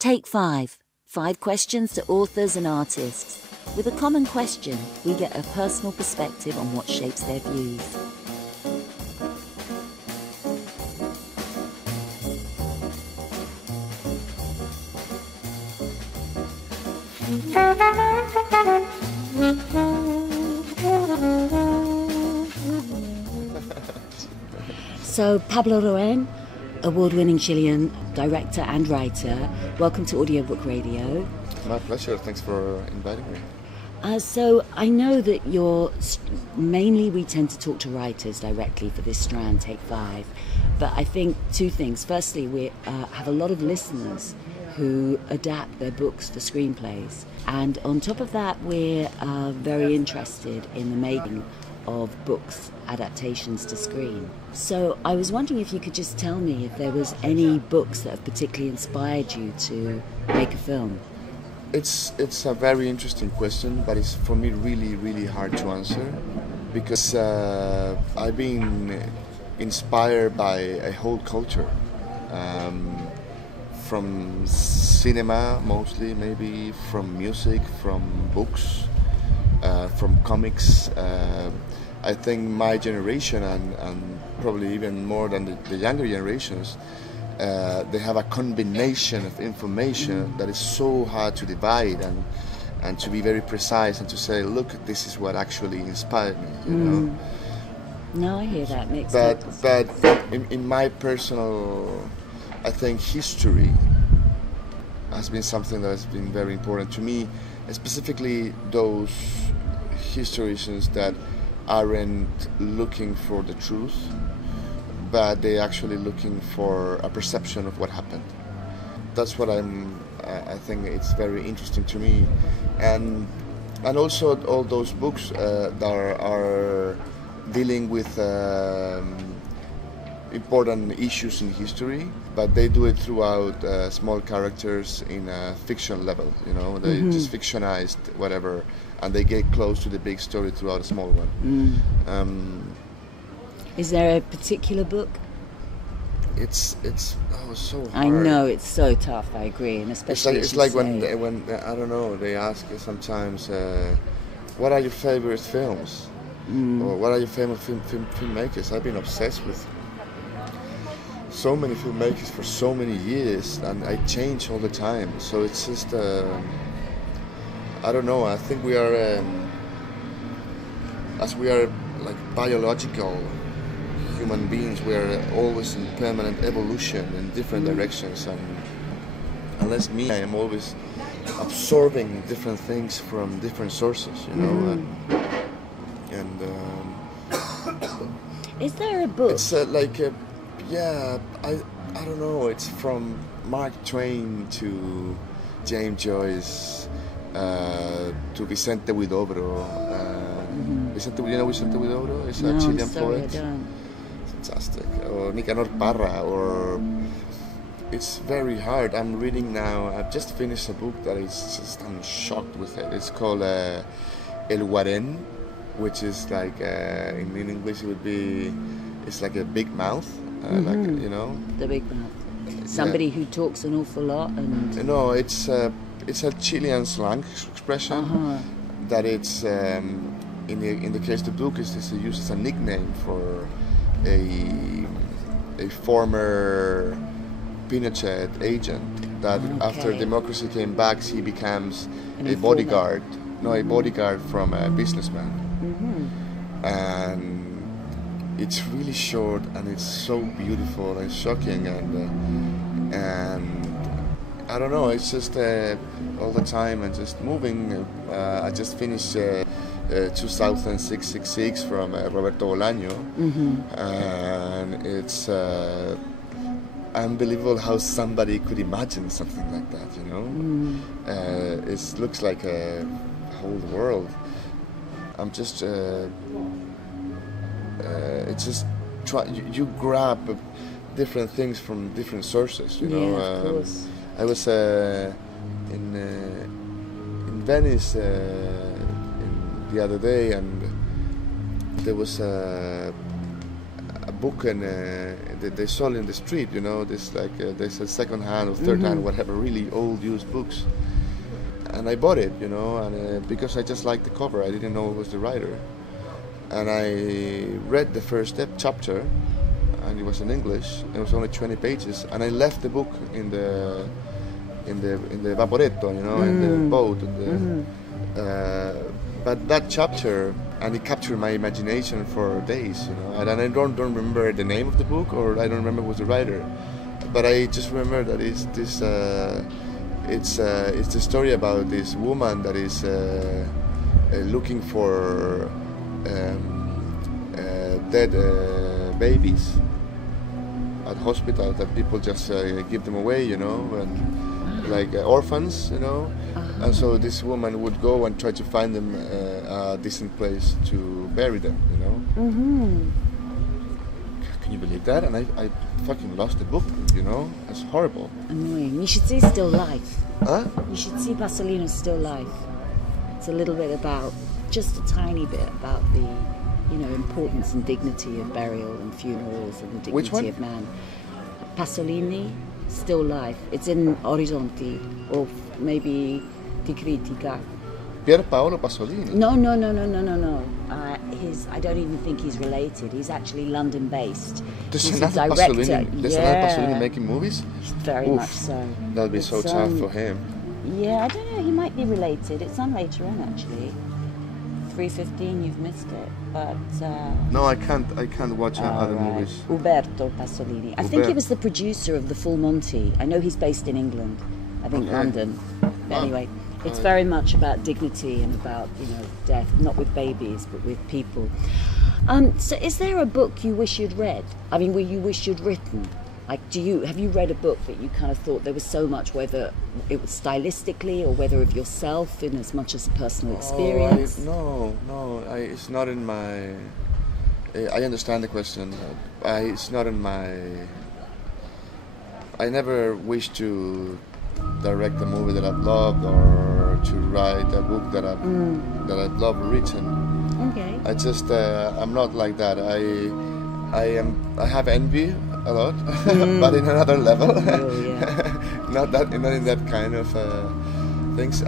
Take 5. 5 questions to authors and artists. With a common question, we get a personal perspective on what shapes their views. So, Pablo Larraín, award-winning Chilean director and writer, welcome to Audiobook Radio. My pleasure, thanks for inviting me. So I know that mainly we tend to talk to writers directly for this strand, Take 5, but I think two things. Firstly, we have a lot of listeners who adapt their books for screenplays, and on top of that we're very interested in the making of books adaptations to screen. So I was wondering if you could just tell me if there was any books that have particularly inspired you to make a film. It's a very interesting question, but it's for me really hard to answer, because I've been inspired by a whole culture, from cinema mostly, maybe from music, from books, from comics. I think my generation and probably even more than the younger generations, they have a combination of information that is so hard to divide and to be very precise and to say, look, this is what actually inspired me, you know. No, I hear that. Makes but sense. but in my personal, I think history has been something that has been very important to me, specifically those historians that aren't looking for the truth, but they're actually looking for a perception of what happened. That's what I think it's very interesting to me, and also all those books that are dealing with important issues in history, but they do it throughout small characters in a fiction level. You know, they just fictionized whatever, and they get close to the big story throughout a small one. Is there a particular book? It's so hard. I know, it's so tough. I agree, and especially it's like when I don't know, they ask you sometimes, what are your favorite films, or what are your favorite filmmakers? I've been obsessed with so many filmmakers for so many years, and I change all the time. So it's just I don't know. I think we are as we are like biological human beings, we are always in permanent evolution in different directions, and unless me, I am always absorbing different things from different sources, you know. And is there a book? It's I don't know. It's from Mark Twain to James Joyce to Vicente Huidobro. You know Vicente Huidobro? It's a Chilean poet. I don't. Fantastic. Or Nicanor Parra, or it's very hard. I'm reading now, I've just finished a book that is just, I'm shocked with it. It's called El Guarén, which is like, in English it would be, it's like a big mouth, like, you know. The big mouth. Somebody who talks an awful lot and... No, it's a Chilean slang expression that it's, in the case of the book, is used as a nickname for a former Pinochet agent that after democracy came back, he becomes a bodyguard from a businessman. And it's really short, and it's so beautiful and shocking, and I don't know, it's just all the time and just moving. I just finished 2666 from Roberto Bolaño, and it's unbelievable how somebody could imagine something like that, you know. It looks like a whole world. I'm just it's just you grab different things from different sources, you know. Of course. I was in Venice the other day, and there was a book and they sold in the street, you know, this like there's a second hand or third hand, whatever, really old used books. And I bought it, you know, and because I just liked the cover, I didn't know who was the writer. And I read the first chapter, and it was in English. It was only 20 pages, and I left the book in the vaporetto, you know, in the boat. But that chapter, and it captured my imagination for days, you know. And I don't remember the name of the book, or I don't remember who was the writer, but I just remember that it's this. It's the story about this woman that is looking for dead babies at hospitals that people just give them away, you know, and like orphans, you know. And so this woman would go and try to find them a decent place to bury them, you know. Can you believe that? And I fucking lost the book, you know. It's horrible. Annoying. You should see Still Life. Huh? You should see Pasolino's Still Life. It's a little bit about, just a tiny bit about the, you know, importance and dignity of burial and funerals and the dignity Which one? of man. Pasolini, Still Life. It's in Orizzonti, or maybe Di Critica. Pier Paolo Pasolini. No. I don't even think he's related. He's actually London-based. There's He's another a director. Pasolini. There's another Pasolini making movies. Very Oof, much so. That'd be so tough for him. Yeah, I don't know. He might be related. It's on later on, actually. 3:15. You've missed it, but. No, I can't watch other movies. Uberto Pasolini. I think he was the producer of The Full Monty. I know he's based in England. I think London. Anyway. It's very much about dignity and about, you know, death, not with babies, but with people. So is there a book you wish you'd read? I mean, you wish you'd written? Like, have you read a book that you kind of thought there was so much, whether it was stylistically or whether of yourself in as much as a personal experience? It's not in my... I understand the question. It's not in my... I never wish to direct a movie that I've loved or to write a book that I've loved written. Okay. I just I'm not like that. I have envy a lot, but in another level. Oh, yeah. not in that kind of things.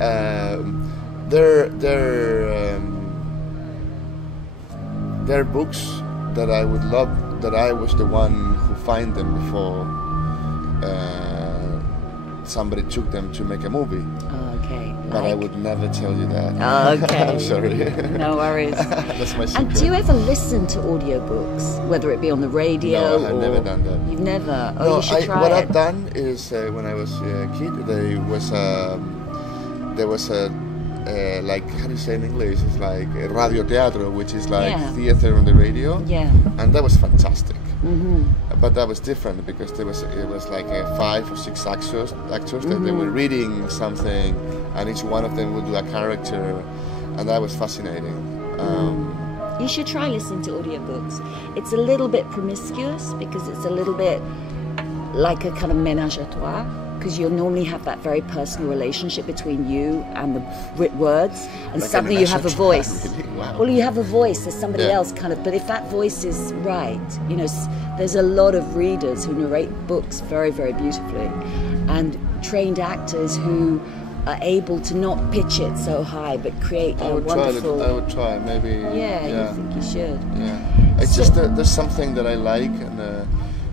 They're books that I would love, that I was the one who find them before somebody took them to make a movie. Oh, okay. But I would never tell you that. Oh, okay. I'm sorry. No worries. That's my secret. And do you ever listen to audiobooks, whether it be on the radio? No, I've never done that. You've never? Oh, No, you should try what it. I've done is when I was a kid, there was a like, how do you say in English? It's like radio teatro, which is like theater on the radio. Yeah. And that was fantastic. Mm-hmm. But that was different because it was like 5 or 6 actors that they were reading something, and each one of them would do a character, and that was fascinating. You should try listening to audiobooks. It's a little bit promiscuous because it's a little bit like a kind of ménage à trois, because you'll normally have that very personal relationship between you and the written words, and like suddenly you have a voice. Really? Wow. Well, you have a voice, there's somebody else kind of, but if that voice is right, you know, there's a lot of readers who narrate books very, very beautifully, and trained actors who are able to not pitch it so high, but create a wonderful... I would try, maybe. Yeah, you think you should. Yeah. It's just there's something that I like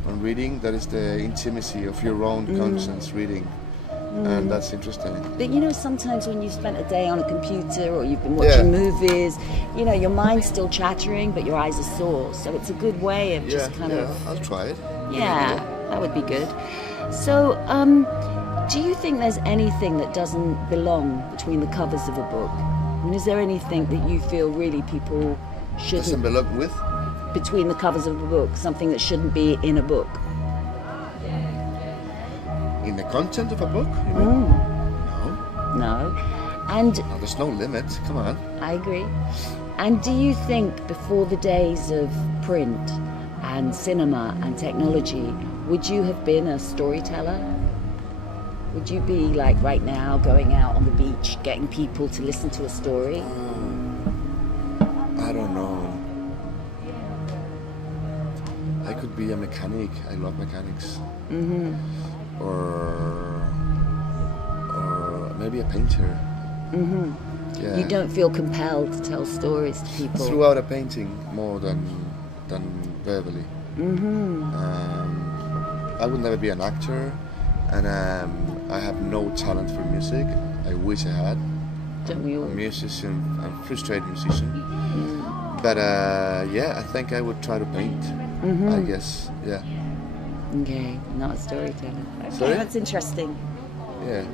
on reading, that is the intimacy of your own conscience reading. And that's interesting. But you know, sometimes when you've spent a day on a computer or you've been watching movies, you know, your mind's still chattering, but your eyes are sore. So it's a good way of just kind of... I'll try it. Yeah, that would be good. So, do you think there's anything that doesn't belong between the covers of a book? I mean, is there anything that you feel really people shouldn't... Doesn't belong with? Between the covers of a book, something that shouldn't be in a book? In the content of a book, you mean? No. And No, there's no limit. Come on. I agree. And do you think before the days of print and cinema and technology, would you have been a storyteller? Would you be like right now going out on the beach, getting people to listen to a story? I don't know. I could be a mechanic. I love mechanics. Or maybe a painter. Yeah. You don't feel compelled to tell stories to people Throughout a painting more than verbally. I would never be an actor, and I have no talent for music. I wish I had. Don't we all? I'm a musician, I'm a frustrated musician. But yeah, I think I would try to paint. I guess, yeah. Okay, not a storyteller. Okay, Sorry? that's interesting. Yeah.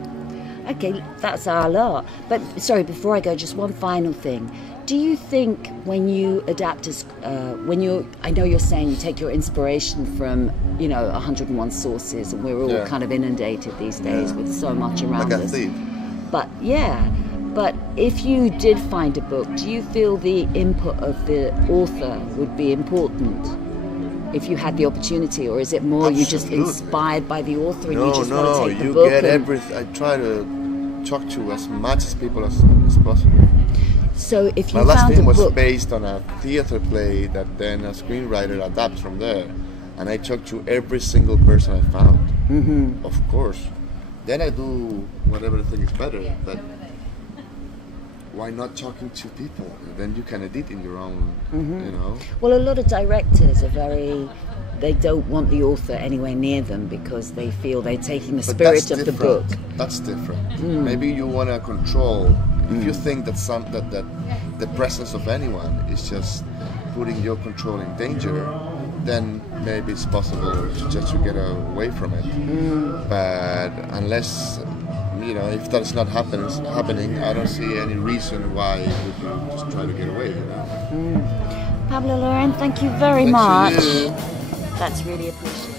Okay, that's our lot. But sorry, before I go, just one final thing. Do you think when you adapt as, I know you're saying you take your inspiration from, 101 sources, and we're all kind of inundated these days with so much around Like a us. thief. But if you did find a book, do you feel the input of the author would be important if you had the opportunity, or is it more you just inspired by the author and you just want to take the book? No, you get everything. I try to talk to as much as people as possible. So if you My last found thing a was book, based on a theater play that then a screenwriter adapts from there, and I talked to every single person I found. Of course. Then I do whatever I think is better, but why not talking to people? Then you can edit in your own, well, a lot of directors are they don't want the author anywhere near them because they feel they're taking the spirit of the book. That's different. Maybe you want to control. If you think that that the presence of anyone is just putting your control in danger, then maybe it's possible to get away from it. But unless if that's not happening, I don't see any reason why would you just try to get away. Pablo Larraín, thank you very much. That's really appreciated.